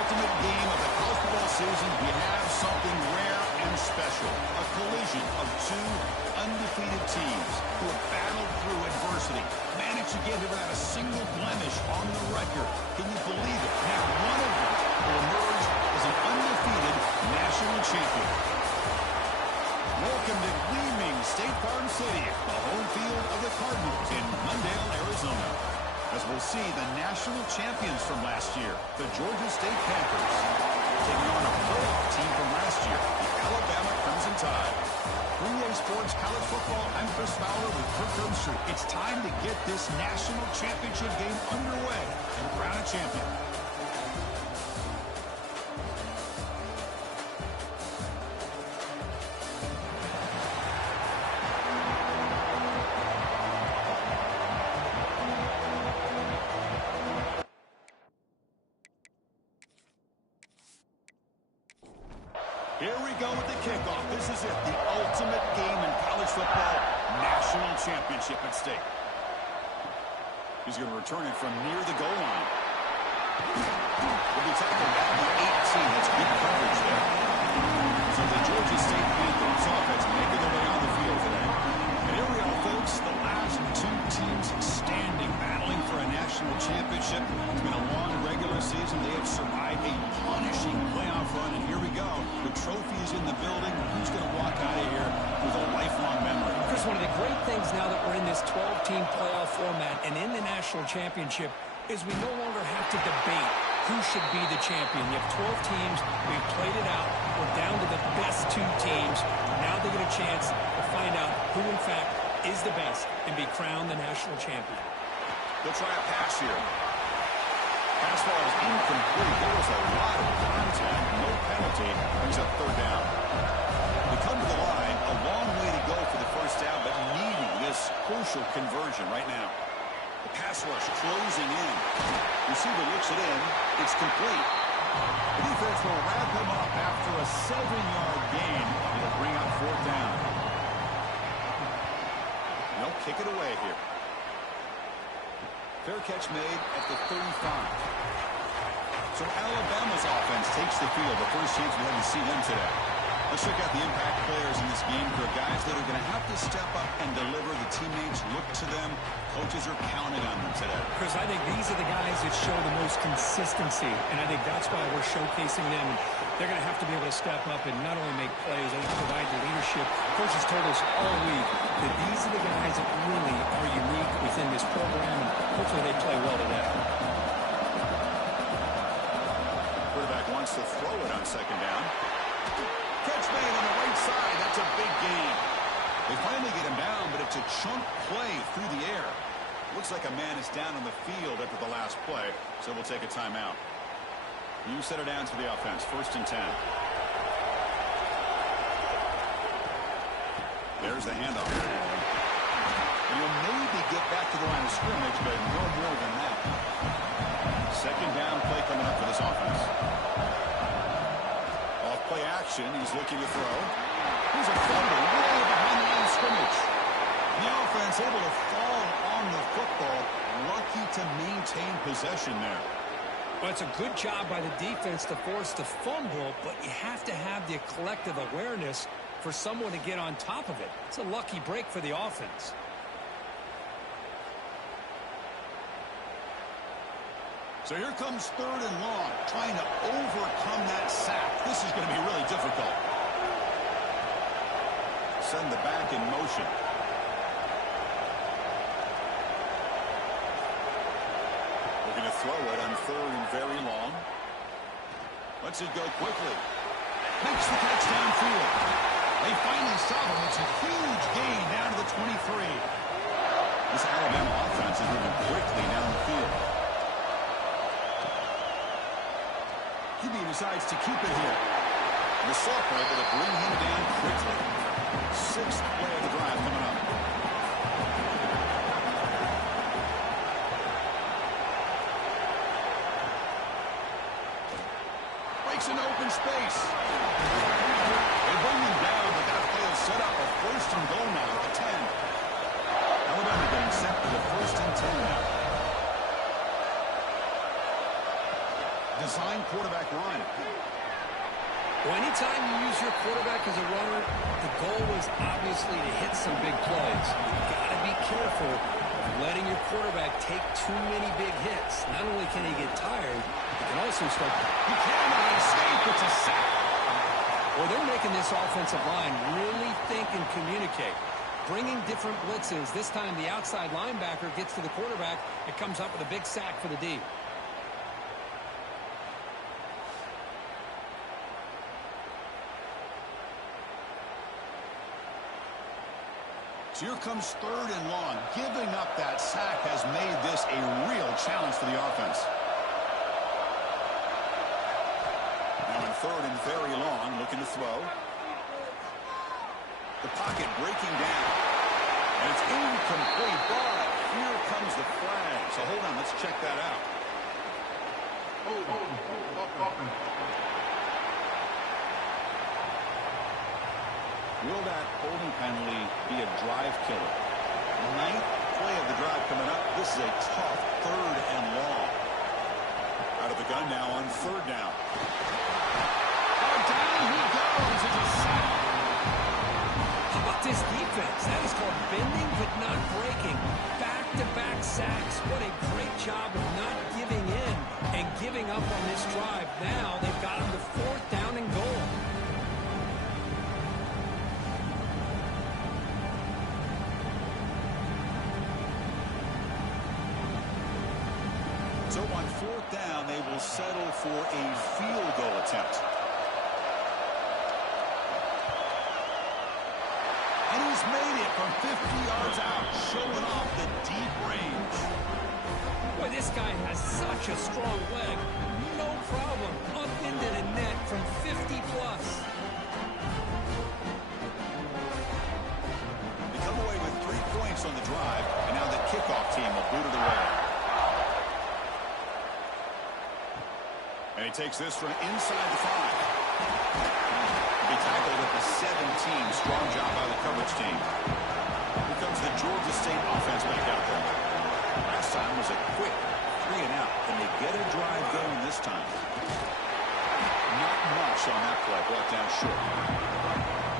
ultimate game of the college football season, we have something rare and special. A collision of two undefeated teams who have battled through adversity, managed to get here without a single blemish on the record. Can you believe it? Now one of them will emerge as an undefeated national champion. Welcome to gleaming State Farm City, the home field of the Cardinals in Glendale, Arizona, as we'll see the national champions from last year, the Georgia State Panthers, taking on a playoff team from last year, the Alabama Crimson Tide. 3A Sports College Football, I'm Chris Fowler with Kirk Herbstreit. It's time to get this national championship game underway and crown a champion. Here we go with the kickoff. This is it, the ultimate game in college football, national championship at stake. He's going to return it from near the goal line. We'll be talking about the 18. That's good coverage there. So the Georgia State Panthers offense making their way on the field today. And here we are, folks, the last two teams standing, battling for a national championship. It's been a long regular season. They have survived a punishing playoff run, and here we go. The trophy is in the building. Who's going to walk out of here with a lifelong memory? Chris, one of the great things now that we're in this 12-team playoff format and in the national championship is we no longer have to debate who should be the champion. You have 12 teams. We've played it out. We're down to the best two teams. Now they get a chance to find out who, in fact, is the best and be crowned the national champion. They'll try a pass here. Pass ball is incomplete. There was a lot of contact. No penalty. Brings up third down. They come to the line. A long way to go for the first down, but needing this crucial conversion right now. The pass rush closing in. Receiver looks it in. It's complete. The defense will wrap him up after a 7-yard gain. It'll bring up fourth down. They'll kick it away here. Fair catch made at the 35. So Alabama's offense takes the field. The first chance we had to see them today. Let's check out the impact players in this game. For guys that are going to have to step up and deliver. The teammates look to them. Coaches are counting on them today. Chris, I think these are the guys that show the most consistency, and I think that's why we're showcasing them. They're going to have to be able to step up and not only make plays, they provide the leadership. Coaches told us all week that these are the guys that really are unique within this program, and hopefully they play well today. Quarterback wants to throw it on second down. Catch made on the right side. That's a big gain. They finally get him down, but it's a chunk play through the air. Looks like a man is down on the field after the last play, so we'll take a timeout. You set it down to the offense. 1st and 10. There's the handoff. And you'll maybe get back to the line of scrimmage, but no more than that. Second down play coming up for this offense. Off play action. He's looking to throw. Here's a fumble way behind the line of scrimmage. The offense able to fall on the football. Lucky to maintain possession there. Well, it's a good job by the defense to force the fumble, but you have to have the collective awareness for someone to get on top of it. It's a lucky break for the offense. So here comes 3rd and long, trying to overcome that sack. This is going to be really difficult. Send the back in motion. Looking to throw it on 3rd and very long. Lets it go quickly. Makes the catch downfield. They finally stop him. It's a huge gain down to the 23. This Alabama offense is moving quickly down the field. QB decides to keep it here. The sophomore able to bring him down quickly. 6th play of the drive coming up. Breaks into open space. They bring him down, but that play is set up a 1st and goal now at the 10. Alabama getting set for the 1st and 10 now. design quarterback run. Well, anytime you use your quarterback as a runner, the goal is obviously to hit some big plays. You've got to be careful of letting your quarterback take too many big hits. Not only can he get tired, he can also start. He cannot escape. It's a sack. Well, they're making this offensive line really think and communicate. Bringing different blitzes. This time the outside linebacker gets to the quarterback. It comes up with a big sack for the D. So here comes 3rd and long. Giving up that sack has made this a real challenge for the offense. Now in 3rd and very long, looking to throw. The pocket breaking down. And it's incomplete, but here comes the flag. So hold on, let's check that out. Will that holding penalty be a drive killer? 9th play of the drive coming up. This is a tough 3rd and long. Out of the gun now on 3rd down. Oh, down he goes. It's a sack. How about this defense? That is called bending but not breaking. Back-to-back sacks. What a great job of not giving in and giving up on this drive. Now they've got them to 4th down and goal. So on 4th down, they will settle for a field goal attempt. And he's made it from 50 yards out, showing off the deep range. Boy, this guy has such a strong leg. No problem. Up into the net from 50 plus. They come away with 3 points on the drive, and now the kickoff team will boot it away. And he takes this from inside the 5. He tackled at the 17. Strong job by the coverage team. Here comes the Georgia State offense back out there. Last time was a quick 3 and out. Can they get a drive going this time? Not much on that play. Brought down short.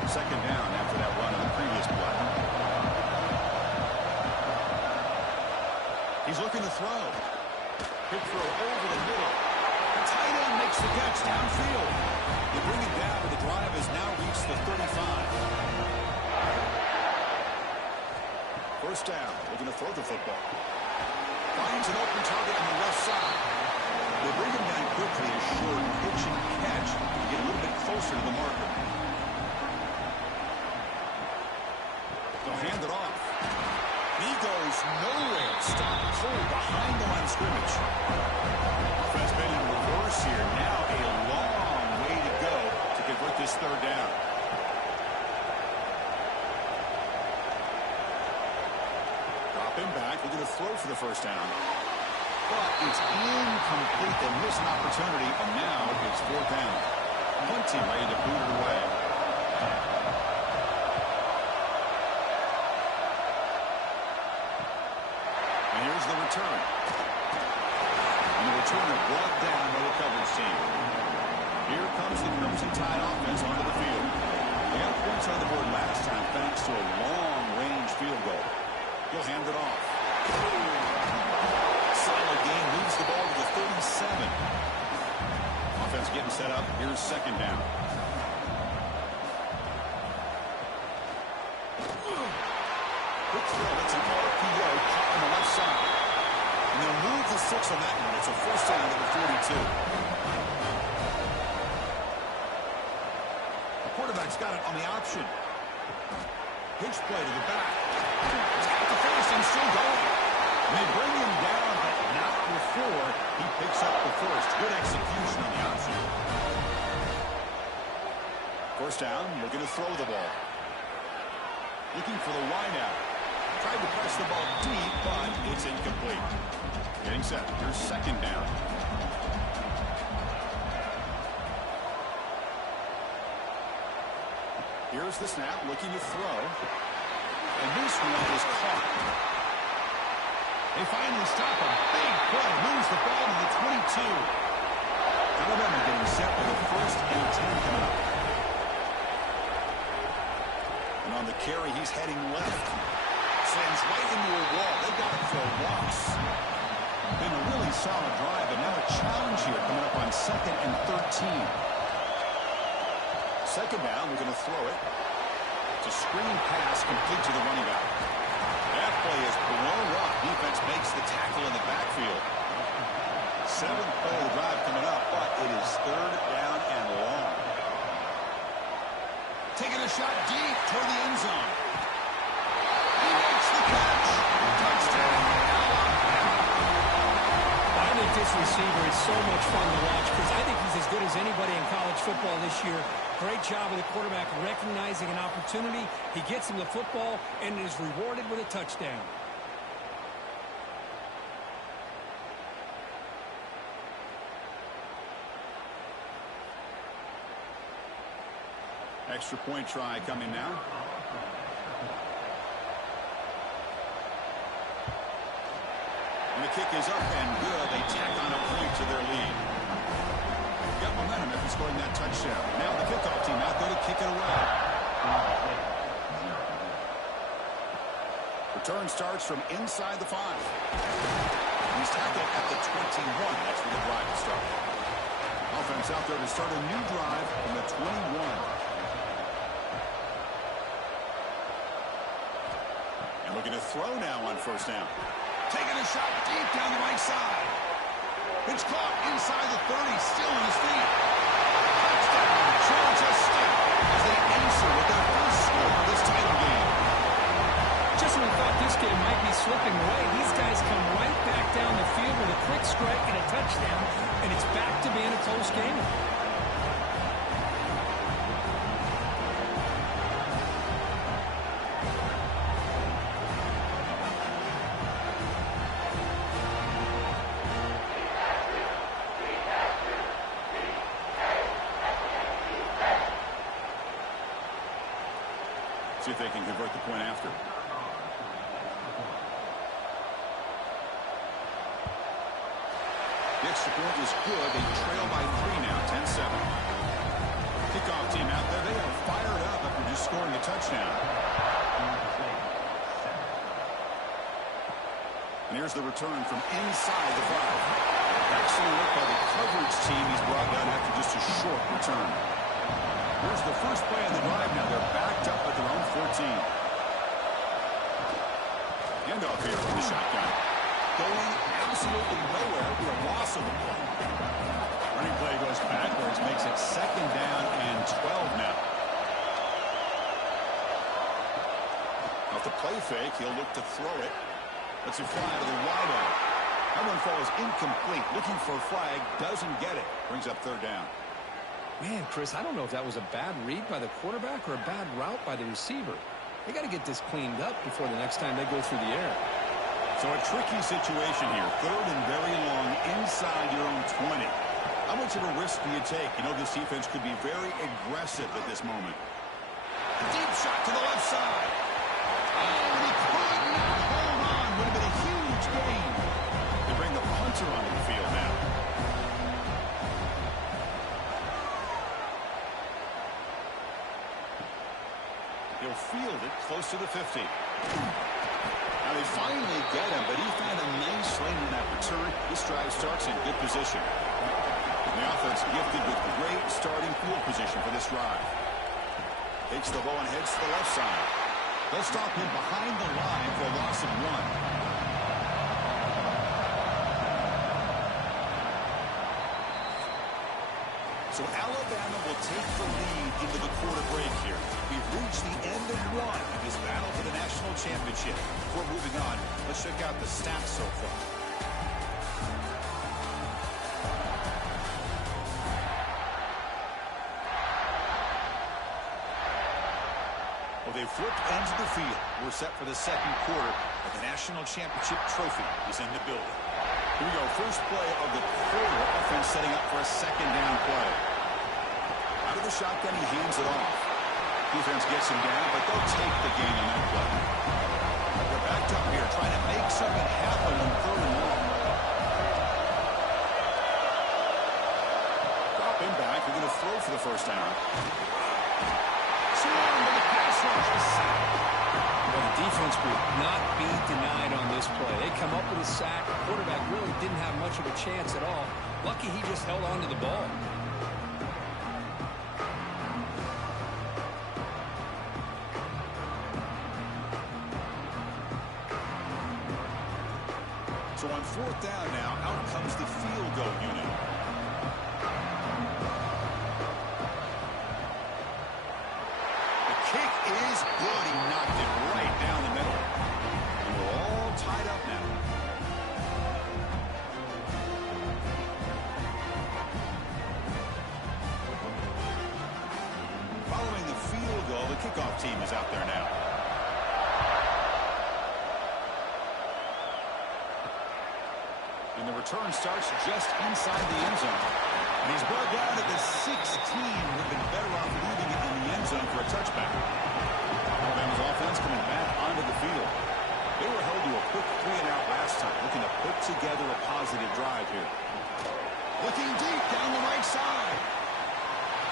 2nd down after that run on the previous play. He's looking to throw. Quick throw over the middle. The tight end makes the catch downfield. They bring it down, and the drive has now reached the 35. 1st down, looking to throw the football. Finds an open target on the left side. They bring him down quickly, a short pitch and catch to get a little bit closer to the marker. They'll hand it off. He goes nowhere. Stop cold behind the line of scrimmage. Offense been in reverse here. Now a long way to go to convert this 3rd down. Drop him back. We're going to throw for the 1st down. But it's incomplete. They miss an opportunity, and now it's 4th down. Punting ready to boot it away. And here's the return. And the returner brought down by the coverage team. Here comes the Crimson Tide offense onto the field. They got points on the board last time thanks to a long-range field goal. He'll hand it off. Solid game, moves the ball to the 37. Offense getting set up. Here's 2nd down. Quick throw. It's an RPO caught on the left side. And they'll move the 6 on that one. It's a 1st down to the 42. The quarterback's got it on the option. Pitch play to the back. He's got the first and still going. And they bring him down, but not before he picks up the first. Good execution on the option. 1st down, looking to throw the ball. Looking for the wideout. Tried to press the ball deep, but it's incomplete. Getting set. Here's 2nd down. Here's the snap, looking to throw. And this one is caught. They finally stop a big play. Moves the ball to the 22. He's heading left. Sends right into a wall. They got it for a loss. Been a really solid drive, but now a challenge here coming up on 2nd and 13. Second down, we're going to throw it. It's a screen pass complete to the running back. That play is blown up. Defense makes the tackle in the backfield. 7th play of the drive coming up, but it is 3rd down and long. Taking a shot deep toward the end zone. He makes the catch. Touchdown, Alabama. I think this receiver is so much fun to watch because I think he's as good as anybody in college football this year. Great job of the quarterback recognizing an opportunity. He gets him the football and is rewarded with a touchdown. Extra point try coming now. And the kick is up and good. They tack on a point to their lead. Got momentum after scoring that touchdown. Now the kickoff team out there to kick it away. Return starts from inside the 5. He's tackled at the 21. That's where the drive will start. Offense out there to start a new drive from the 21. And looking to throw now on 1st down. Taking a shot deep down the right side. It's caught inside the 30, still on his feet. Touchdown, Georgia State, as they answer with their first score of this title game. Just when we thought this game might be slipping away, these guys come right back down the field with a quick strike and a touchdown, and it's back to being a close game. See if they can convert the point after. The extra point is good. They trail by 3 now, 10-7. Kickoff team out there. They are fired up after just scoring a touchdown. And here's the return from inside the 5. Excellent work by the coverage team. He's brought down after just a short return. Here's the first play of the drive now. They're backed up at their own 14. Handoff here from the shotgun. Going absolutely nowhere for a loss of the play. Running play goes backwards, makes it 2nd down and 12 now. Off the play fake, he'll look to throw it. Lets it fly to the wideout. That one falls incomplete. Looking for a flag, doesn't get it. Brings up 3rd down. Man, Chris, I don't know if that was a bad read by the quarterback or a bad route by the receiver. They got to get this cleaned up before the next time they go through the air. So a tricky situation here. 3rd and very long inside your own 20. How much of a risk do you take? You know, this defense could be very aggressive at this moment. A deep shot to the left side. Oh, and he could not hold on. Would have been a huge gain. They bring the punter onto the field now. He'll field it close to the 50. Now they finally get him, but he found a nice lane in that return. This drive starts in good position. The offense gifted with great starting field position for this drive. Takes the ball and heads to the left side. They'll stop him behind the line for a loss of 1. So Alabama will take the lead into the quarter break here. We've reached the end of 1 in this battle for the national championship. Before moving on, let's check out the stats so far. Well, they flipped ends of the field. We're set for the 2nd quarter, and the national championship trophy is in the building. Here we go. First play of the quarter. Offense setting up for a 2nd down play. Out of the shotgun, he hands it off. Defense gets him down, but they'll take the gain on that play. They're backed up here, trying to make something happen on 3rd and long. Drop him back. We're going to throw for the 1st down. Swarm with the pass rush. Well, the defense will not be denied on this play. They come up with a sack. The quarterback really didn't have much of a chance at all. Lucky he just held on to the ball. So on fourth down now, out comes the field goal unit. The kick is good. He knocked it right down the middle. And we're all tied up now. Following the field goal, the kickoff team is out there now. And the return starts just inside the end zone. And he's brought down at the 16. Would have been better off leaving it in the end zone for a touchback. Alabama's offense coming back onto the field. They were held to a quick 3-and-out last time, looking to put together a positive drive here. Looking deep down the right side.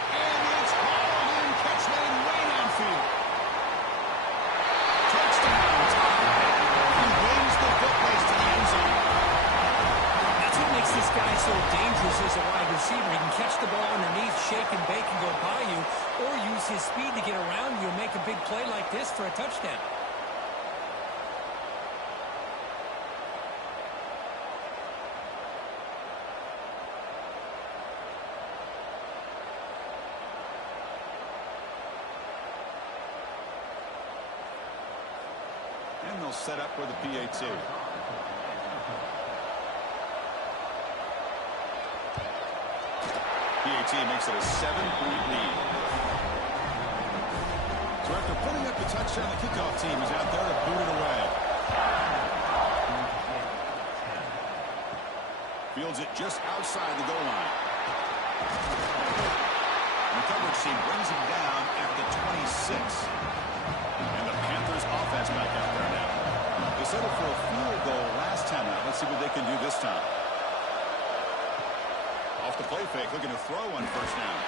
And it's hauled in, catch made way downfield. Touchdown, Tom. He wins the footplace to the end zone. What makes this guy so dangerous as a wide receiver? He can catch the ball underneath, shake and bake and go by you, or use his speed to get around you and make a big play like this for a touchdown. And they'll set up for the PAT. PAT makes it a 7-point lead. So after putting up the touchdown, the kickoff team is out there to boot it away. Fields it just outside the goal line. The coverage team brings him down at the 26. And the Panthers offense back out there now. They settled for a field goal last time out. Let's see what they can do this time. Off the play fake, looking to throw on first down.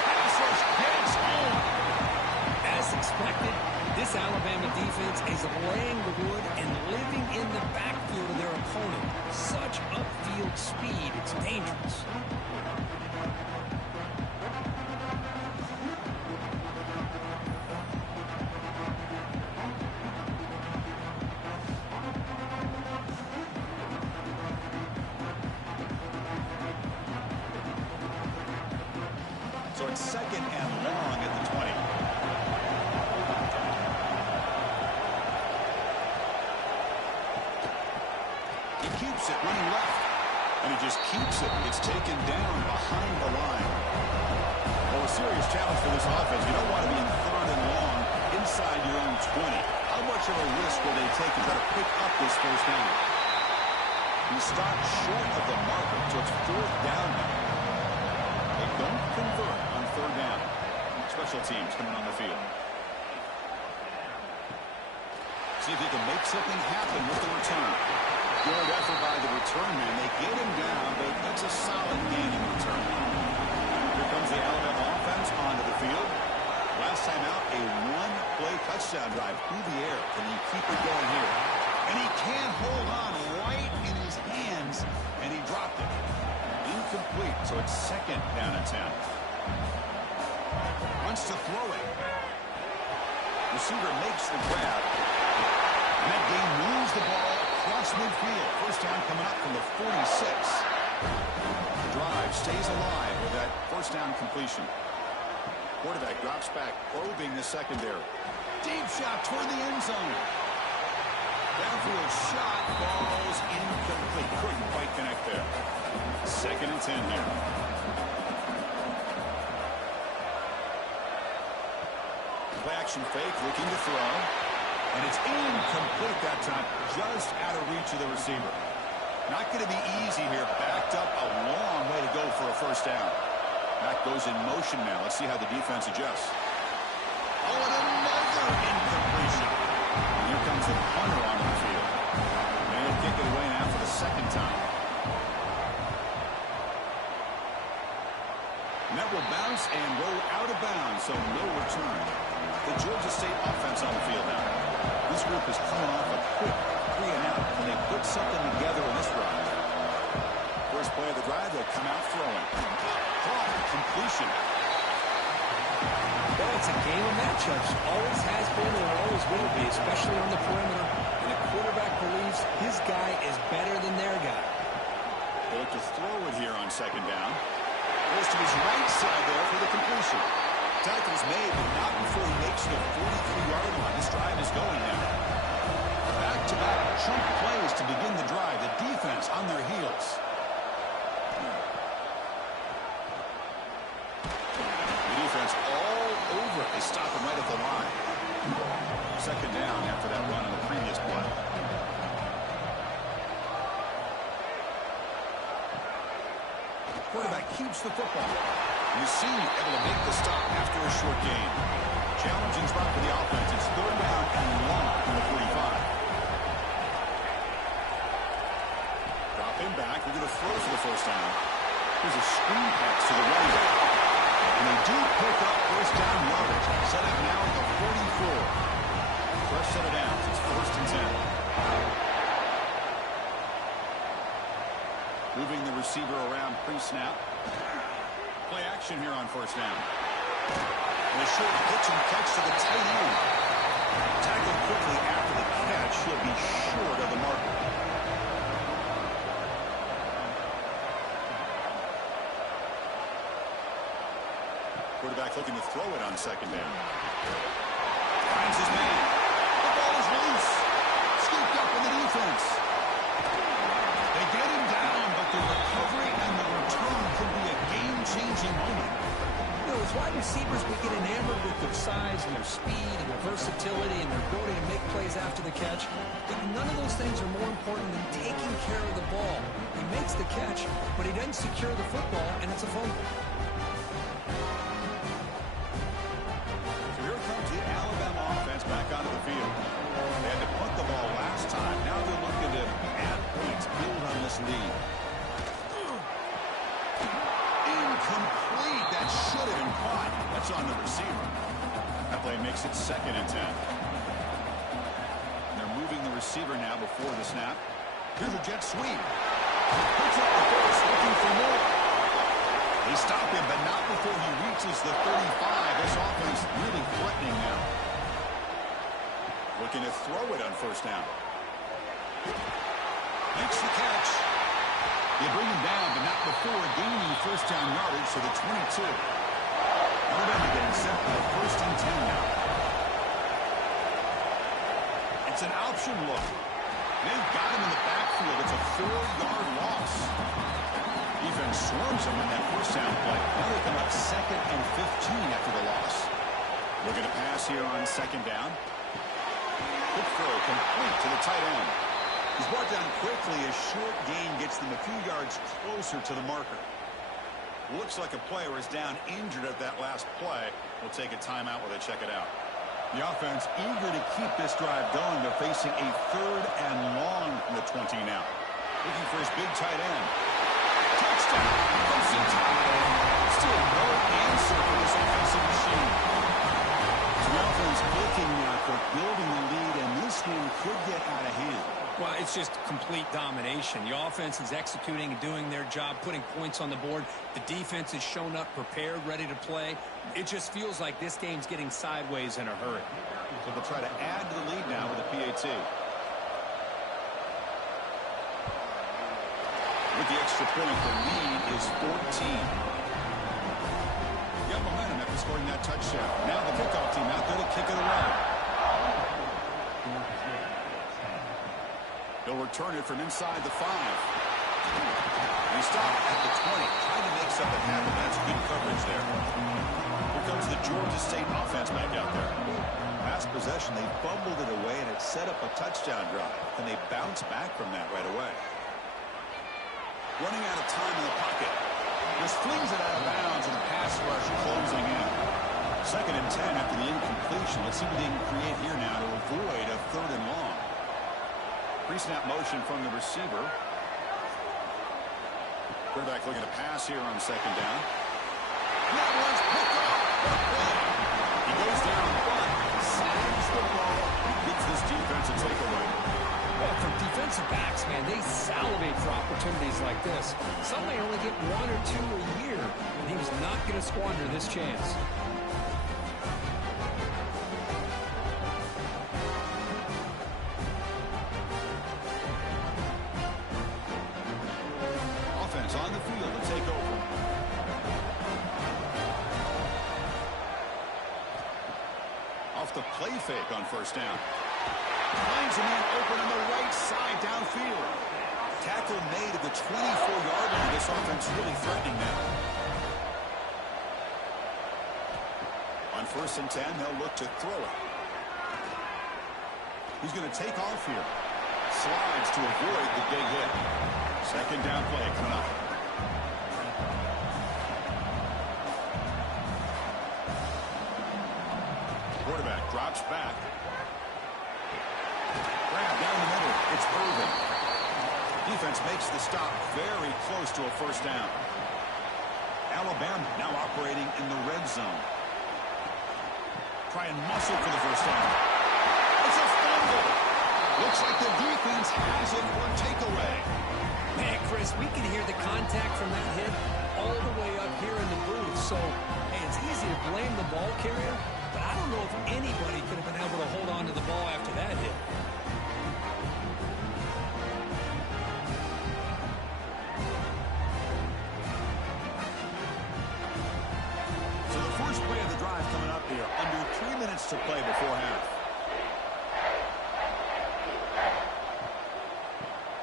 Passes gets home. As expected, this Alabama defense is laying the wood and living in the backfield of their opponent. Such upfield speed, it's dangerous. So it's second and long at the 20. He keeps it running left. And he just keeps it. It's taken down behind the line. Well, a serious challenge for this offense. You don't want to be in third and long inside your own 20. How much of a risk will they take to try to pick up this first down? He stopped short of the marker, so it's fourth down now. They don't convert on third down. Special teams coming on the field. See if he can make something happen with the return. Good effort by the return man. They get him down, but that's a solid gain in return. Here comes the Alabama offense onto the field. Last time out, a one-play touchdown drive through the air. Can he keep it going here? And he can't hold on right in his hands, and he dropped it. Incomplete, so it's second down and 10. Wants to throw it. Receiver makes the grab. And that game moves the ball across midfield. First down coming up from the 46. The drive stays alive with that first down completion. Quarterback drops back, probing the secondary. Deep shot toward the end zone. Downfield shot falls incomplete. Couldn't quite connect there. Second and 10 here. Play action fake, looking to throw. And it's incomplete that time. Just out of reach of the receiver. Not going to be easy here. Backed up a long way to go for a first down. Back goes in motion now. Let's see how the defense adjusts. Oh, and another incompletion. And here comes the punter onto the field. And he'll kick it away now for the second time. And that will bounce and roll out of bounds, so no return. The Georgia State offense on the field now. This group is coming off a quick 3-and-out, and they put something together in this drive. First play of the drive, they'll come out throwing. Caught, completion. Well, it's a game of matchups. Always has been and always will be, especially on the perimeter. And the quarterback believes his guy is better than their guy. They look to throw it here on second down. Goes to his right side there for the completion. Tackle's made, but not before he makes the 43-yard line. This drive is going now. Back-to-back chunk plays to begin the drive. The defense on their heels. The defense all over it. They stop him right at the line. Second down after that run on the previous play. Quarterback keeps the football. And the senior able to make the stop after a short gain. Challenging spot for the offense. It's third down and long from the 45. Drop him back. We're going to throw for the first down. Here's a screen pass to the running back. And they do pick up first down yardage. Set up now at the 44. Fresh set of downs. It's first and 10. Moving the receiver around pre-snap. Play action here on first down. And a short pitch and catch to the tight end. Tackled quickly after the catch. He'll be short of the marker. Quarterback looking to throw it on second down. Finds his man. The ball is loose. Scooped up in the defense. They get him down, but the recovery and the return could be a game-changing moment. You know, as wide receivers, we get enamored with their size and their speed and their versatility and their ability to make plays after the catch. But none of those things are more important than taking care of the ball. He makes the catch, but he doesn't secure the football, and it's a fumble. So here comes the Alabama offense back onto the field. They had to punt the ball last time. Now they're looking to add points, build on this lead. Incomplete. That should have been caught. That's on the receiver. That play makes it second and 10. They're moving the receiver now before the snap. Here's a jet sweep. Puts up the first, looking for more. They stop him, but not before he reaches the 35. This offense really threatening now. Looking to throw it on first down. Makes the catch. They bring him down, but not before gaining first down yardage to the 22. Alabama getting set for the first and 10 now. It's an option look. They've got him in the backfield. It's a 4-yard loss. Defense swarms him on that first down play. Now they come up second and 15 after the loss. Looking to pass here on second down. Quick throw complete to the tight end. He's brought down quickly. A short gain gets them a few yards closer to the marker. Looks like a player is down injured at that last play. We'll take a timeout while they check it out. The offense eager to keep this drive going. They're facing a third and long from the 20 now. Looking for his big tight end. Touchdown. Still no answer for this offensive machine. So the offense looking now for building the lead, and this one could get out of hand. Well, it's just complete domination. The offense is executing and doing their job, putting points on the board. The defense is shown up, prepared, ready to play. It just feels like this game's getting sideways in a hurry. So they'll try to add to the lead now with a PAT. With the extra point, the lead is 14. You have momentum after scoring that touchdown. Now the kickoff team out there to kick it away. They'll return it from inside the 5. They stop at the 20. Trying to make something happen. That's good coverage there. Here comes the Georgia State offense back out there. Last possession, they fumbled it away, and it set up a touchdown drive. And they bounce back from that right away. Running out of time in the pocket. Just flings it out of bounds, and the pass rush closing in. Second and 10 after the incompletion. Let's see what they can create here now to avoid a third and long. Pre-snap motion from the receiver. Quarterback looking to pass here on second down. That one's picked up. He goes down, but snags the ball, gets this defense a takeaway. Well, for defensive backs, man, they salivate for opportunities like this. Some may only get 1 or 2 a year, and he was not going to squander this chance. Offense on the field to take over. Off the play fake on first down. Finds a man open on the right side downfield. Tackle made at the 24-yard line. This offense really threatening now. On 1st and 10, they'll look to throw it. He's going to take off here. Slides to avoid the big hit. 2nd down play coming up. Quarterback drops back. Grab down the middle. It's Irvin. Defense makes the stop very close to a 1st down. Alabama now operating in the red zone. Try and muscle for the 1st down. It's a fumble. Looks like the defense has it for a takeaway. Man, Chris, we can hear the contact from that hit all the way up here in the booth. So, hey, it's easy to blame the ball carrier, but I don't know if anybody could have been able to hold on to the ball after that hit. So the first play of the drive coming up here. Under 3 minutes to play before half.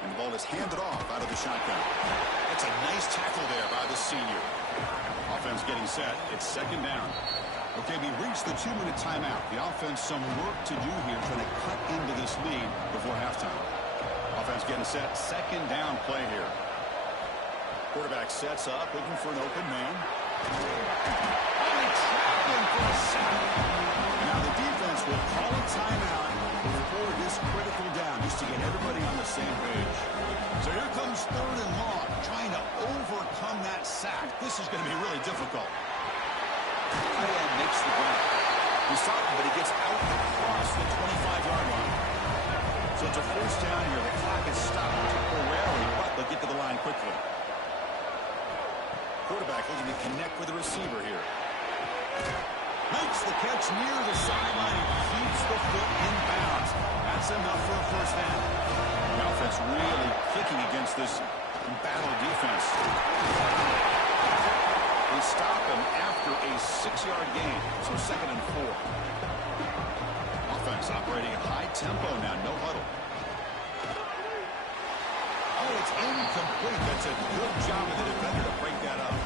And the ball is handed off out of the shotgun. That's a nice tackle there by the senior. Offense getting set. It's 2nd down. Okay, we reached the 2-minute timeout. The offense some work to do here trying to cut into this lead before halftime. Offense getting set. 2nd down play here. Quarterback sets up, looking for an open man. Only trapping for a sack. Now the defense will call a timeout before this critical down, just to get everybody on the same page. So here comes 3rd and long, trying to overcome that sack. This is going to be really difficult. Tight end makes the grab. He's stopped, but he gets out across the 25-yard line. So it's a 1st down here. The clock is stopped temporarily, but they'll get to the line quickly. Quarterback looking to connect with the receiver here. Makes the catch near the sideline and keeps the foot in bounds. That's enough for a 1st down. The offense really kicking against this embattled defense. They stop him after a 6-yard gain, so 2nd and 4. Offense operating at high tempo now, no huddle. Oh, it's incomplete. That's a good job of the defender to break that up.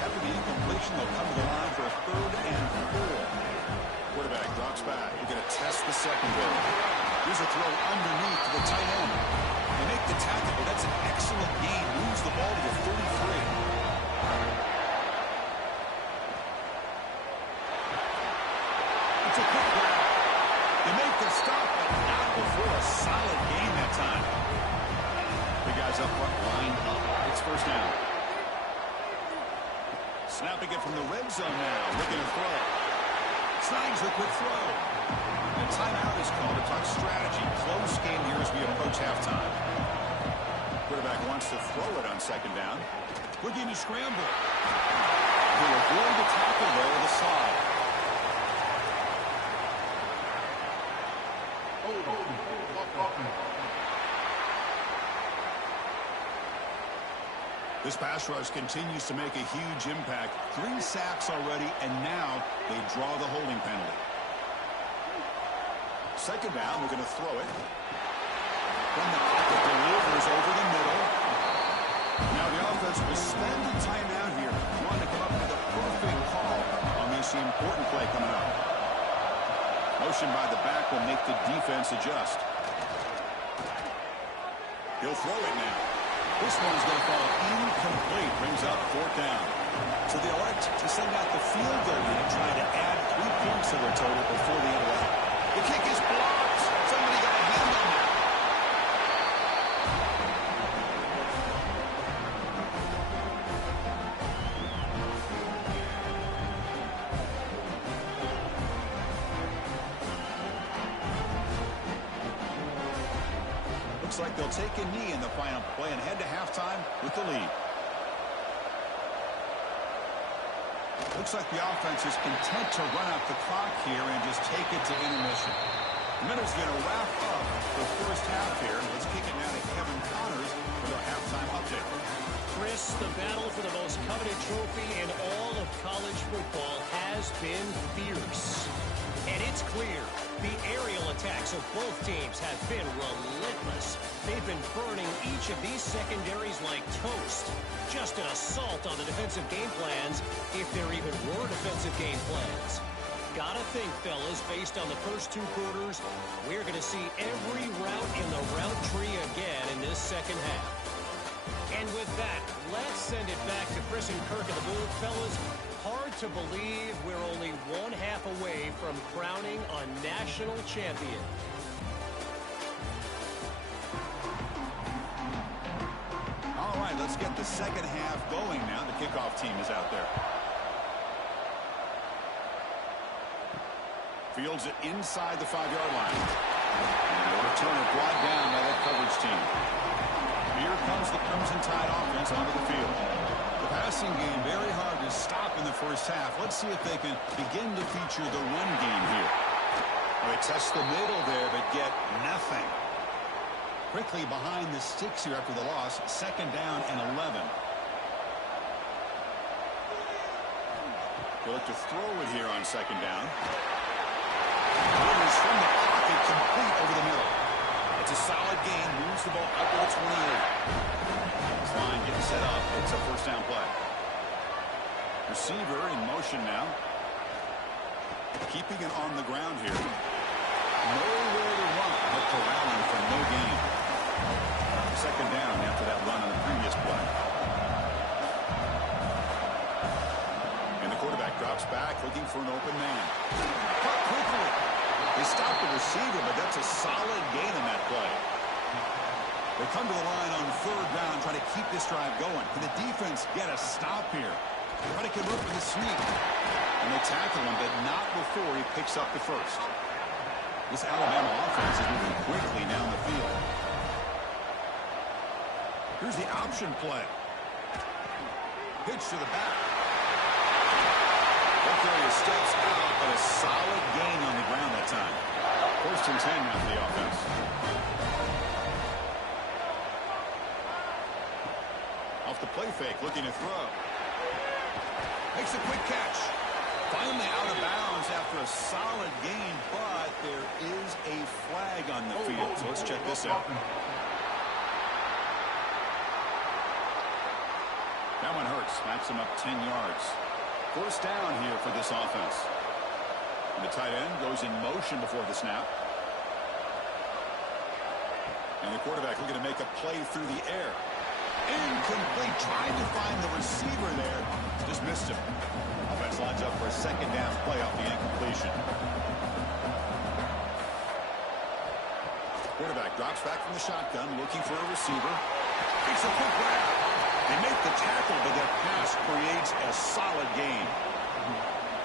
After the incompletion, they'll come to the line for a 3rd and 4. Quarterback drops back. You're going to test the secondary. Here's a throw underneath to the tight end. They make the tackle, but that's an excellent gain. Moves the ball to the 33. It's a quick grab. They make the stop, but not before a solid gain that time. The guys up front lined up. It's 1st down. Snapping it from the red zone now. Looking to throw. Snags the quick throw. And a timeout is called to talk strategy. Close game here as we approach halftime. Quarterback wants to throw it on 2nd down. Looking to scramble. He'll avoid the tackle there with a slide. This pass rush continues to make a huge impact. 3 sacks already, and now they draw the holding penalty. 2nd down, we're going to throw it. From the pocket, delivers over the middle. Now the offense will spend the timeout here. Want to come up with a perfect call on this important play coming up. Motion by the back will make the defense adjust. He'll throw it now. This one's going to fall incomplete. Brings up 4th down. So they elect to send out the field goal unit, trying to add 3 points to their total before the end of that. The kick is blocked. Somebody got a hand on that. like they'll take a knee in the final play and head to halftime with the lead. Looks like the offense is content to run out the clock here and just take it to intermission. The Miners going to wrap up the first half here. Let's kick it now to Kevin Connors with our halftime update. Chris, the battle for the most coveted trophy in all of college football has been fierce. And it's clear the aerial attacks of both teams have been relentless. They've been burning each of these secondaries like toast. Just an assault on the defensive game plans, if there even were defensive game plans. Gotta think, fellas, based on the first two quarters, we're going to see every route in the route tree again in this second half. And with that, let's send it back to Chris and Kirk in the booth. Fellas, hard to believe we're only one half away from crowning a national champion. All right, let's get the second half going now. The kickoff team is out there. Fields it inside the 5-yard line. And a returner brought down by that coverage team. Here comes the Crimson Tide offense onto the field. The passing game very hard to stop in the first half. Let's see if they can begin to feature the run game here. Well, they test the middle there, but get nothing. Quickly behind the sticks here after the loss. Second down and 11. They'll look to throw it here on second down. Rivers from the pocket, complete over the middle. It's a solid gain, moves the ball up to the 28. This line getting set up. It's a first down play. Receiver in motion now. Keeping it on the ground here. Nowhere to run, but corralling for no gain. Second down after that run on the previous play. And the quarterback drops back, looking for an open man. Cut quickly. They stop the receiver, but that's a solid gain on that play. They come to the line on third down, trying to keep this drive going. Can the defense get a stop here? Try to convert with the sneak. And they tackle him, but not before he picks up the first. This Alabama offense is moving quickly down the field. Here's the option play. Pitch to the back. Carrier steps out, but a solid gain on the ground that time. First and 10 now for the offense. Off the play fake, looking to throw. Makes a quick catch. Finally out of bounds after a solid gain, but there is a flag on the field. So let's check this out. That one hurts. Smacks him up 10 yards. First down here for this offense. And the tight end goes in motion before the snap. And the quarterback looking to make a play through the air. Incomplete. Trying to find the receiver there. Just missed him. Offense lines up for a second down play off the incompletion. Quarterback drops back from the shotgun, looking for a receiver. Takes a quick grab. They make the tackle, but that pass creates a solid gain.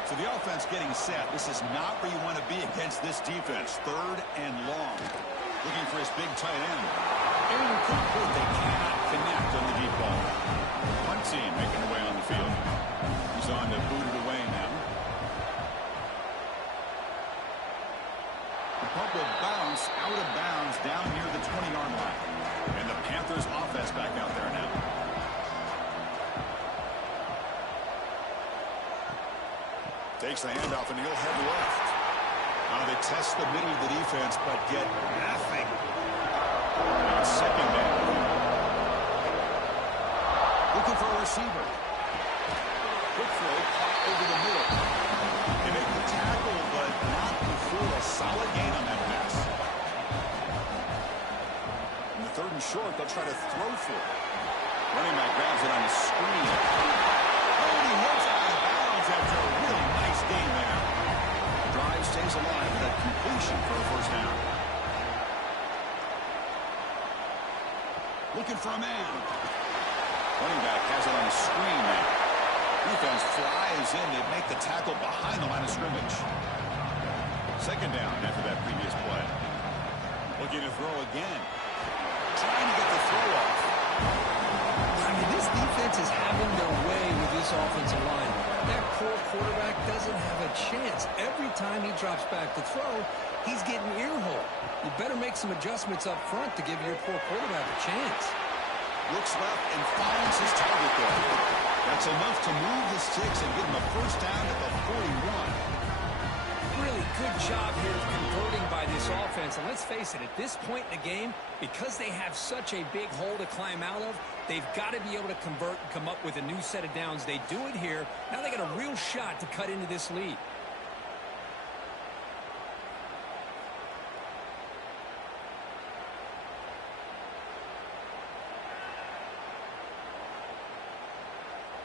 So the offense getting set. This is not where you want to be against this defense. Third and long. Looking for his big tight end. Incomplete. They cannot connect on the deep ball. Punt team making their way on the field. He's on to boot it away now. The punt will bounce out of bounds down near the 20-yard line. And the Panthers offense back out there now. Takes the handoff and he'll head left. They test the middle of the defense, but get nothing. On second down. Looking for a receiver. Quick throw, caught over the middle. They make the tackle, but not before a solid gain on that pass. In the third and short, they'll try to throw for it. Running back grabs it on the screen. Oh, he hits out of bounds after a really nice game there. The drive stays alive with that completion for a first down. Looking for a man. Running back has it on the screen now. Defense flies in to make the tackle behind the line of scrimmage. Second down after that previous play. Looking to throw again. trying to get the throw off. I mean, this defense is having their way with this offensive line. That poor quarterback doesn't have a chance. Every time he drops back to throw, he's getting ear-hole. You better make some adjustments up front to give your poor quarterback a chance. Looks left and finds his target there. That's enough to move the sticks and give him a first down at the 41. Really good job here of converting by this offense. And let's face it, at this point in the game, because they have such a big hole to climb out of, they've got to be able to convert and come up with a new set of downs. They do it here. Now they got a real shot to cut into this lead.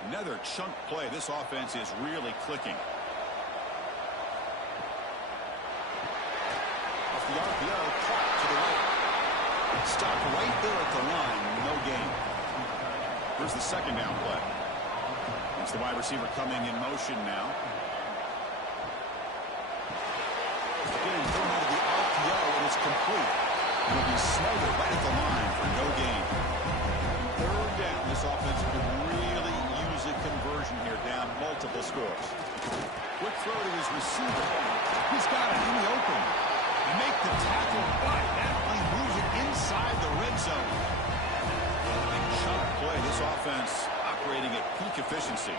Another chunk play. This offense is really clicking. Off the RPO, caught to the right. Stopped right there at the line. No gain. Here's the second down play. It's the wide receiver coming in motion now. Getting thrown out of the RPO, and it's complete. It'll be smothered right at the line for no gain. Third down. This offense could really use a conversion here, down multiple scores. Quick throw to his receiver. He's got it in the open. And make the tackle, but that plane moves it inside the red zone. Big chunk play. This offense operating at peak efficiency.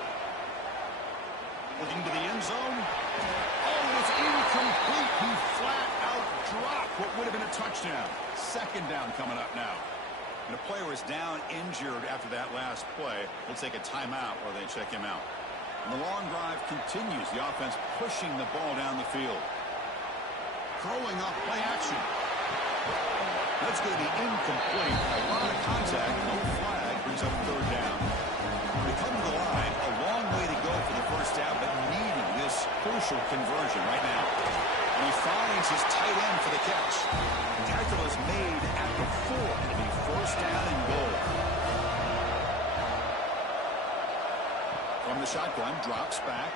Looking to the end zone. Oh, it's incomplete. He flat out dropped what would have been a touchdown. Second down coming up now. And a player is down injured after that last play. They'll take a timeout or they check him out. And the long drive continues. The offense pushing the ball down the field. Throwing up play action. That's going to be incomplete. A lot of contact. No flag. Brings up third down. They come to the line. A long way to go for the first down, but needing this crucial conversion right now. And he finds his tight end for the catch. The tackle is made at the 4. It'll be first down and goal. From the shotgun, drops back.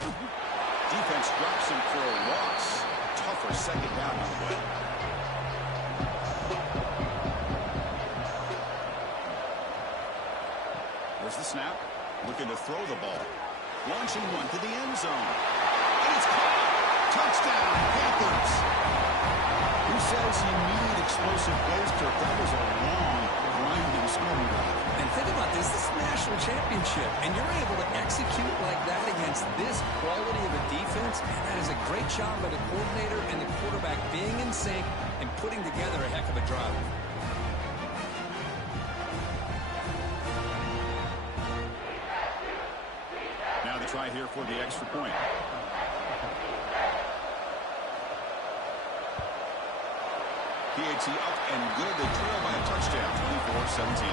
Defense drops him for a loss. Tougher second down on the way. There's the snap. Looking to throw the ball. Launching one to the end zone. And it's caught. Touchdown, Panthers. Who says you need explosive plays, Kirk? That was a long, grinding scoring drive. And think about this. This is a national championship, and you're able to execute like that against this quality of a defense. And that is a great job by the coordinator and the quarterback being in sync and putting together a heck of a drive. Now the try here for the extra point. PAT up and good. They trail by a touchdown, 24-17.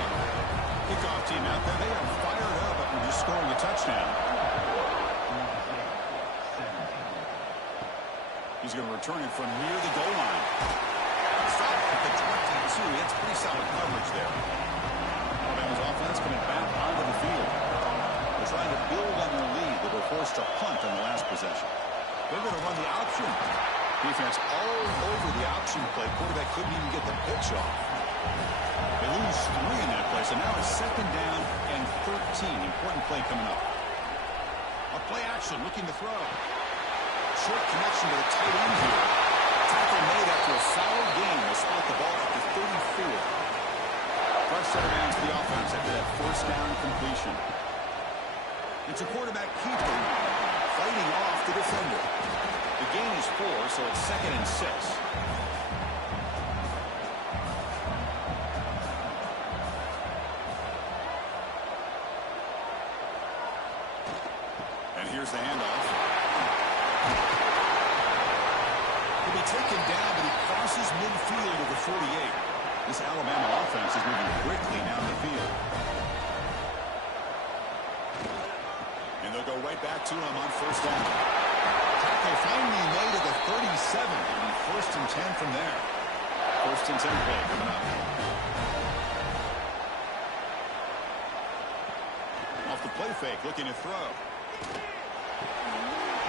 Kickoff team out there. They are fired up after just scoring a touchdown. He's going to return it from near the goal line. Stop at the 22. That's pretty solid coverage there. Alabama's offense coming back onto the field. They're trying to build on their lead. They were forced to punt on the last possession. They're going to run the option. Defense all over the option play. Quarterback couldn't even get the pitch off. They lose 3 in that play, so now it's second down and 13. Important play coming up. A play action, looking to throw. Short connection to the tight end here. Tackle made after a solid game. They spot the ball at the 34. Fresh set of downs for the offense after that first down completion. It's a quarterback keeper fighting off the defender. The gain is 4, so it's second and 6. And here's the handoff. He'll be taken down, but he crosses midfield to the 48. This Alabama offense is moving quickly down the field. And they'll go right back to him on first down. Tackle finally made at the 37. It'll be first and 10 from there. First and 10 play coming up. Off the play fake, looking to throw.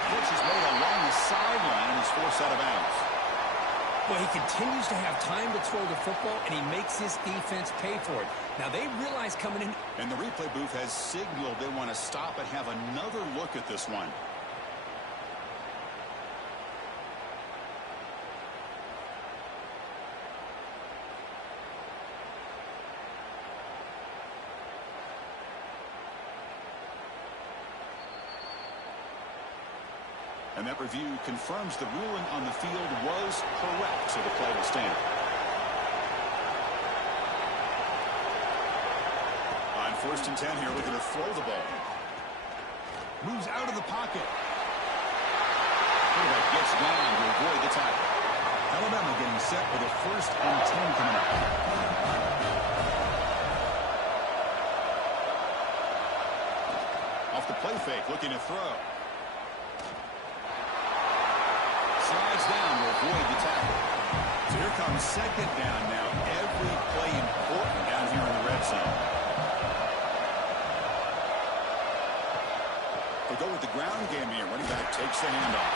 Pitch is made along the sideline and is forced out of bounds. Well, he continues to have time to throw the football, and he makes his defense pay for it. Now, they realize coming in. And the replay booth has signaled they want to stop and have another look at this one. And that review confirms the ruling on the field was correct, so the play will stand. On 1st and 10 here, looking to throw the ball. Moves out of the pocket. Quarterback gets down to avoid the tackle. Alabama getting set with a 1st and 10 coming up. Off the play fake, looking to throw. Slides down to avoid the tackle. So here comes 2nd down now. Every play important down here in the red zone. They go with the ground game here. Running back takes the handoff.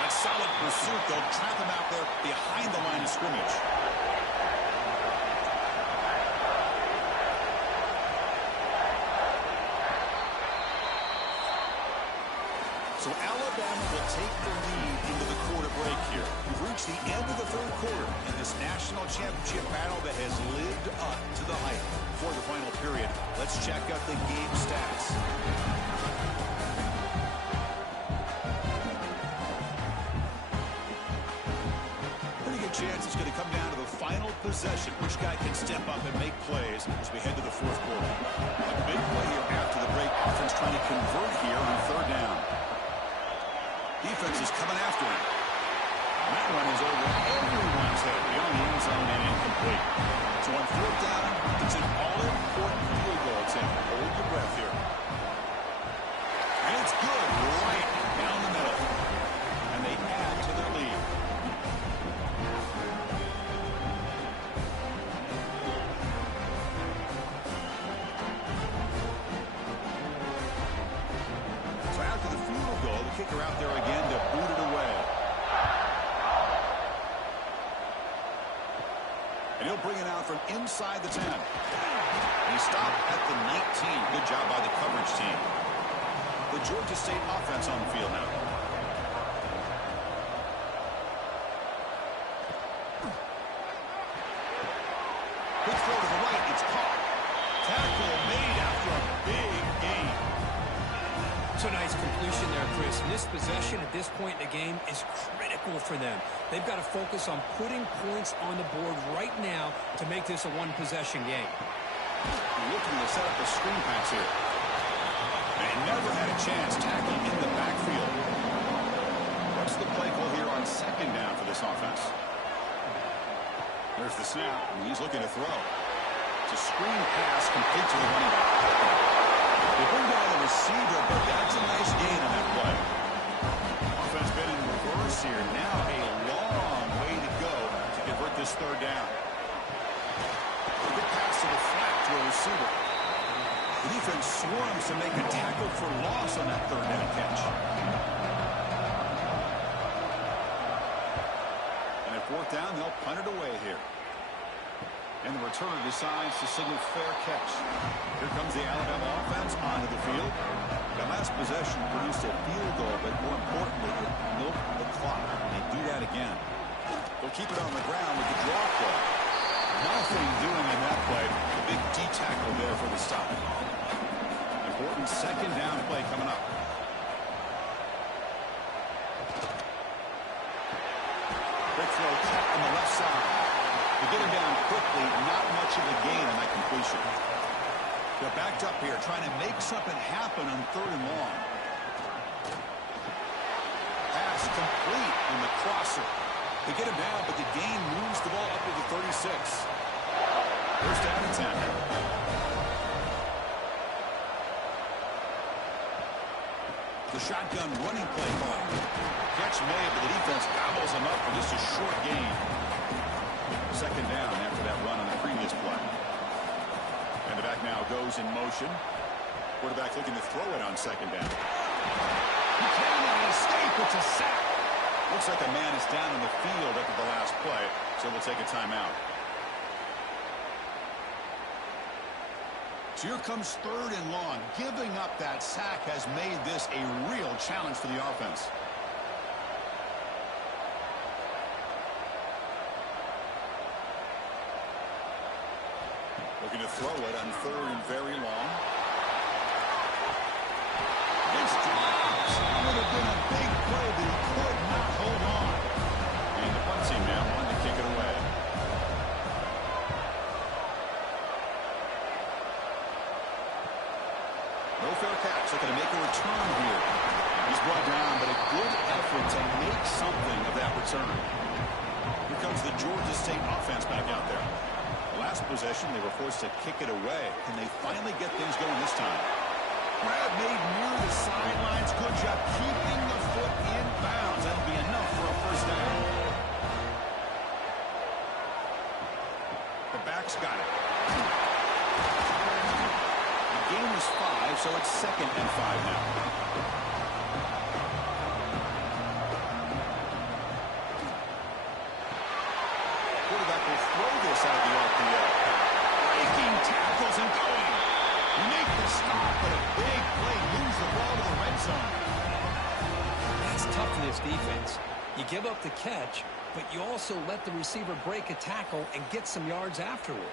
That's solid pursuit. They'll trap him out there behind the line of scrimmage. So Alabama will take the lead into the quarter break here. We've reached the end of the 3rd quarter in this national championship battle that has lived up to the hype. For the final period, let's check out the game stats. Pretty good chance it's going to come down to the final possession. Which guy can step up and make plays as we head to the 4th quarter. A big play here after the break. Offense trying to convert here on 3rd down. Defense is coming after him. And that one is over everyone's head beyond the end zone and incomplete. So on 4th down, it's an all-important field goal attempt. Hold your breath here. And it's good right down the middle. And they add to their lead. So after the field goal, the kicker out there again to boot it away. And he'll bring it out from inside the 10. And he stopped at the 19. Good job by the coverage team. The Georgia State offense on the field now. Quick throw to the right. It's caught. Tackle made after a big gain. It's a nice completion there, Chris. And this possession at this point in the game is critical for them. They've got to focus on putting points on the board right now to make this a one-possession game. Looking to set up a screen pass here. They never had a chance tackling in the backfield. What's the play call here on 2nd down for this offense? There's the snap, and he's looking to throw. It's a screen pass complete to the running back. They bring down the receiver, but that's a nice gain on that play. Offense been in reverse here. Now a long way to go to convert this 3rd down. A good pass to the flat to a receiver. The defense swarms to make a tackle for loss on that 3rd down catch. And at 4th down, they'll punt it away here. And the returner decides to signal fair catch. Here comes the Alabama offense onto the field. That last possession produced a field goal, but more importantly, it milked the clock. And they do that again. They'll keep it on the ground with the draw play. Nothing doing in that play. A big D tackle there for the stop. Important 2nd down play coming up. Quick throw cut on the left side. They get him down quickly, not much of a gain on that completion. They're backed up here, trying to make something happen on 3rd and long. Pass complete on the crosser. They get him down, but the gain moves the ball up to the 36. 1st down and 10. The shotgun running play call. Catch made, but the defense gobbles him up for just a short gain. 2nd down after that run on the previous play. And the back now goes in motion. Quarterback looking to throw it on 2nd down. He cannot escape. It's a sack. Looks like a man is down in the field after the last play, so we'll take a timeout. So here comes 3rd and long. Giving up that sack has made this a real challenge for the offense. Looking to throw it on 3rd and very long. This drops. Would have been a big play, but he could not hold on. And the punt team now wanting to kick it away. No fair catch. Looking to make a return here. He's brought down, but a good effort to make something of that return. Here comes the Georgia State offense back out there. Last possession, they were forced to kick it away. Can they finally get things going this time? Grab made near the sidelines. Good job keeping the foot in bounds. That'll be enough for a first down. The back's got it. The game is 5, so it's 2nd and 5 now. Quarterback will throw this out of the RPO. Breaking tackles and going. You make the stop, but a big play moves the ball to the red zone. That's tough for this defense. You give up the catch, but you also let the receiver break a tackle and get some yards afterward.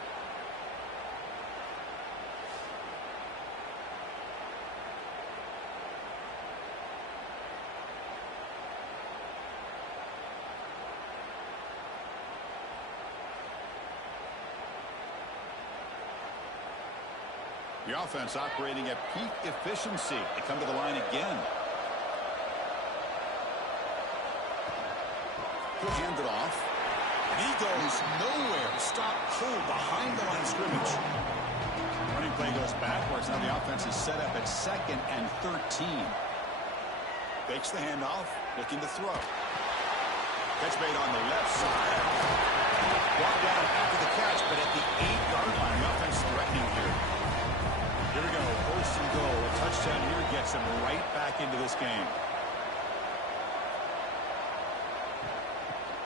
The offense operating at peak efficiency. They come to the line again. He'll hand it off. And he goes nowhere. Stop cold behind the line of scrimmage. Running play goes backwards. Now the offense is set up at 2nd and 13. Fakes the handoff. Looking to throw. Catch made on the left side. Brought down after the catch, but at the 8-yard line. The offense threatening here. Here we go, 1st and goal. A touchdown here gets him right back into this game.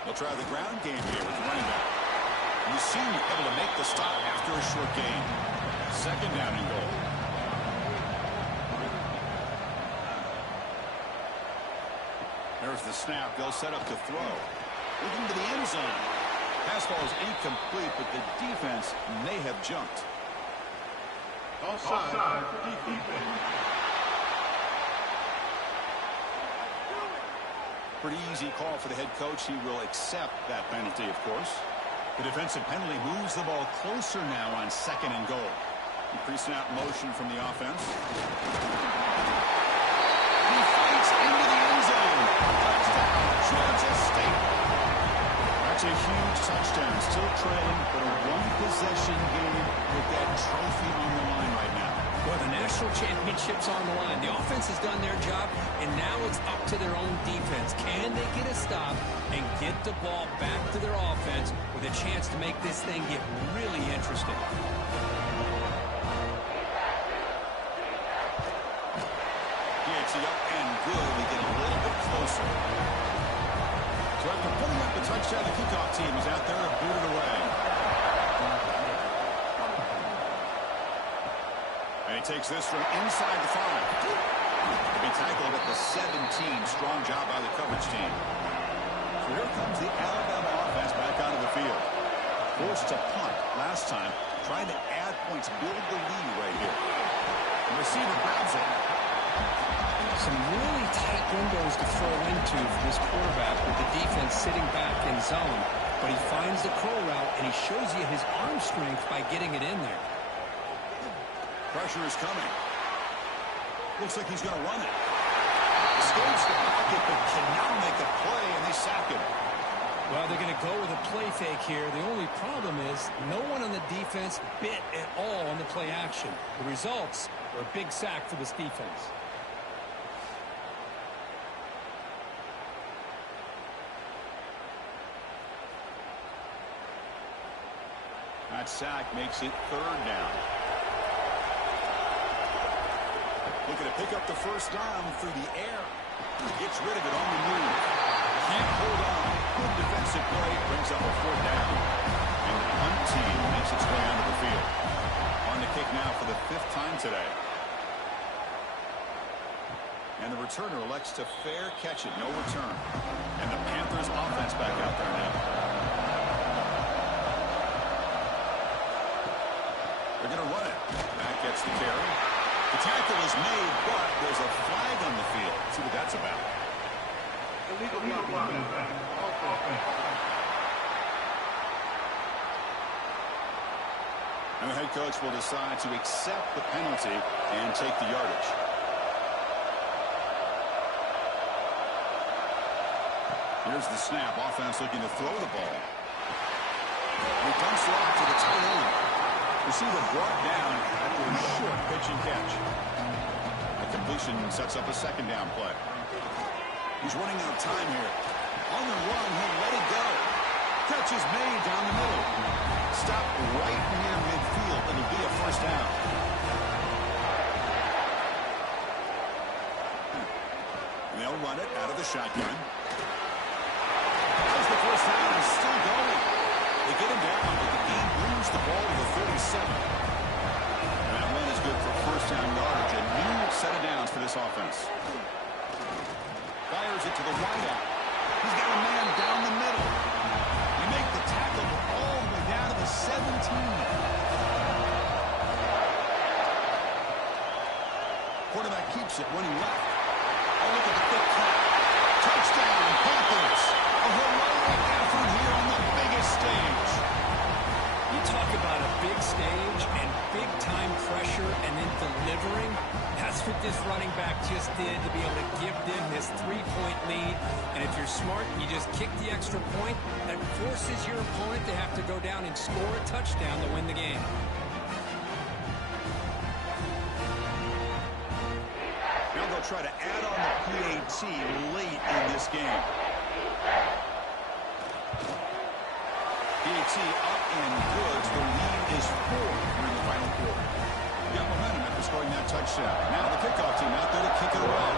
They'll try the ground game here with the running back. And the senior able to make the stop after a short gain. 2nd down and goal. There's the snap. They'll set up to throw. Looking to the end zone. Pass ball is incomplete, but the defense may have jumped. Offside. Pretty easy call for the head coach. He will accept that penalty, of course. The defensive penalty moves the ball closer now on 2nd and goal. Pre-snap motion from the offense. He fights into the end zone. Touchdown, Georgia State. That's a huge touchdown. Still trailing, but a one-possession game with that trophy on the line right now. Well, the national championship's on the line. The offense has done their job, and now it's up to their own defense. Can they get a stop and get the ball back to their offense with a chance to make this thing get really interesting? Gets it up and good. We get a little bit closer. So after putting up the touchdown, the kickoff team is out there and booted away. And he takes this from inside the 5. They've been tackled at the 17. Strong job by the coverage team. So here comes the Alabama offense back onto the field. Forced to punt last time. Trying to add points, build the lead right here. The receiver grabs it. Some really tight windows to throw into for this quarterback with the defense sitting back in zone. But he finds the curl route, and he shows you his arm strength by getting it in there. Pressure is coming. Looks like he's going to run it. Escapes the pocket, but cannot make a play, and they sack him. Well, they're going to go with a play fake here. The only problem is no one on the defense bit at all on the play action. The results are a big sack for this defense. That sack makes it 3rd down. Looking to pick up the first down through the air. Gets rid of it on the move. Can't hold on. Good defensive play. Brings up a 4th down. And the punt team makes its way onto the field. On the kick now for the 5th time today. And the returner elects to fair catch it. No return. And the Panthers offense back out there now. They're going to run it. Back gets the carry. The tackle is made, but there's a flag on the field. Let's see what that's about. And the head coach will decide to accept the penalty and take the yardage. Here's the snap. Offense looking to throw the ball. He dumps it off to the tight end. Receiver brought down after a short pitch and catch. The completion sets up a 2nd down play. He's running out of time here. On the run, he'll let it go. Catch is made down the middle. Stop right near midfield. It'll be a 1st down. And they'll run it out of the shotgun. As the 1st down is still going. They get him down, but the game moves the ball to the 37. And that run is good for 1st down yardage. A new set of downs for this offense. Fires it to the wideout. He's got a man down the middle. You make the tackle all the way down to the 17. Quarterback keeps it running left. Oh, look at the quick cut. Touchdown, Panthers. A heroic effort here on the biggest stage. You talk about a big stage and big-time pressure and then delivering. That's what this running back just did to be able to give them this 3-point lead. And if you're smart, you just kick the extra point. That forces your opponent to have to go down and score a touchdown to win the game. Now they'll try to add on the PAT late in this game. PAT up and good. The lead is 4 during the final quarter. Got momentum after scoring that touchdown. Now the kickoff team out there to kick it away.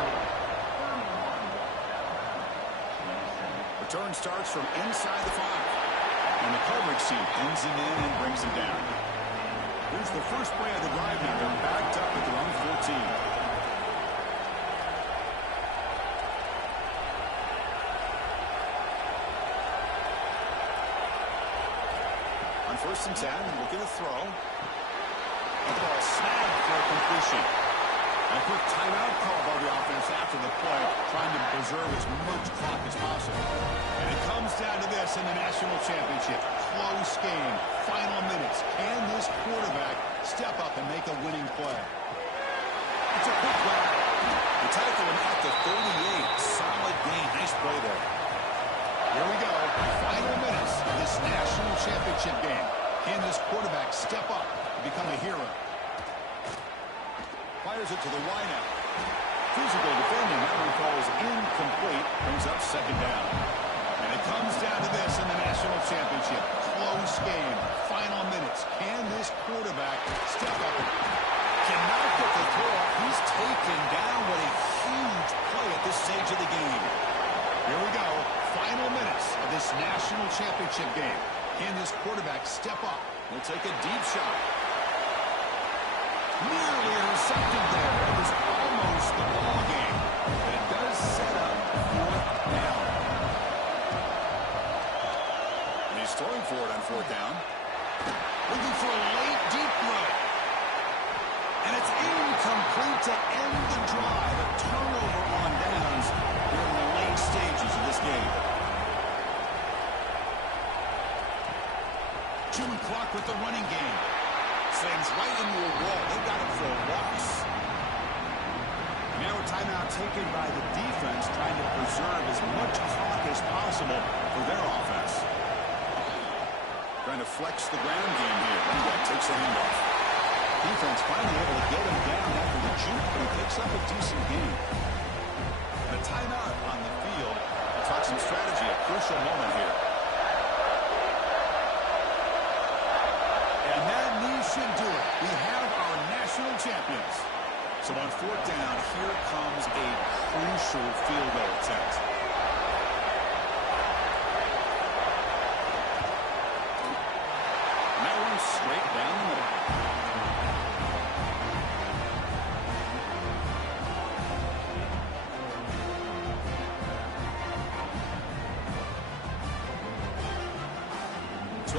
Return starts from inside the 5. And the coverage team pins him in and brings him down. Here's the first play of the drive now. They're backed up at their own 14. On 1st and 10, looking to throw. The ball snagged for a completion. A quick timeout call by the offense after the play, trying to preserve as much clock as possible. And it comes down to this in the national championship. Close game, final minutes. Can this quarterback step up and make a winning play? It's a quick grab. The tackle him at the 38. Solid gain. Nice play there. Here we go. Final minutes of this national championship game. Can this quarterback step up and become a hero? Fires it to the wideout. Physical defending. That one falls incomplete. Brings up 2nd down. And it comes down to this in the national championship. Close game. Final minutes. Can this quarterback step up? Cannot get the throw off. He's taken down. What a huge play at this stage of the game. Here we go. Final minutes of this national championship game. Can this quarterback step up? He'll take a deep shot. Nearly intercepted there. It was almost the ball game. But it does set up 4th down. And he's throwing for it on 4th down. Looking for a late deep throw. And it's incomplete to end the drive. A turnover on downs here in the late stages of this game. Chewing clock with the running game. Slings right into a wall. They got it for a loss. Now a timeout taken by the defense, trying to preserve as much clock as possible for their offense. Trying to flex the ground game here. Running back takes the handoff. Defense finally able to get him down after the juke, but he picks up a decent gain. And a timeout on the field. We'll talk some strategy, a crucial moment here. And that knee should do it. We have our national champions. So on 4th down, here comes a crucial field goal attempt.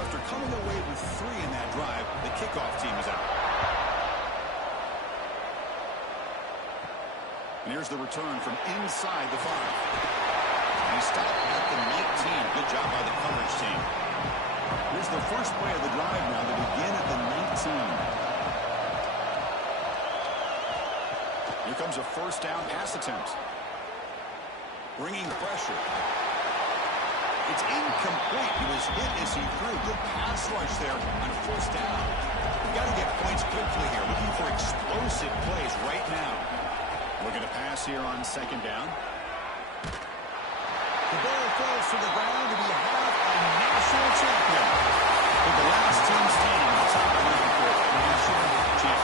after coming away with 3 in that drive, the kickoff team is out. And here's the return from inside the 5. And he stopped at the 19. Good job by the coverage team. Here's the first play of the drive now to begin at the 19. Here comes a first down pass attempt. Bringing pressure. It's incomplete. He was hit as he threw. Good pass rush there on first down. We've got to get points quickly here. Looking for explosive plays right now. Looking to pass here on second down. The ball falls to the ground to be half a national champion. With the last team standing on top of the national championship.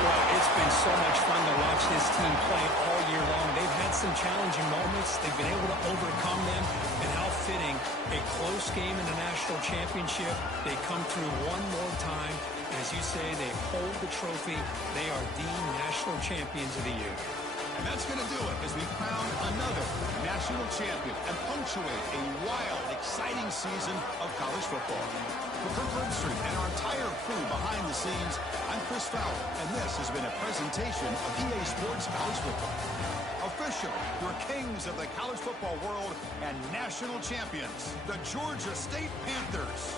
Well, it's been so much fun to watch this team play all year long. They've had some challenging moments. They've been able to overcome them. And how fitting, a close game in the national championship. They come through one more time. As you say, they hold the trophy. They are the national champions of the year. And that's going to do it as we crown another national champion and punctuate a wild, exciting season of college football. For Kirk Herbstreit and our entire crew behind the scenes, I'm Chris Fowler, and this has been a presentation of EA Sports College Football. Officially, your kings of the college football world and national champions, the Georgia State Panthers.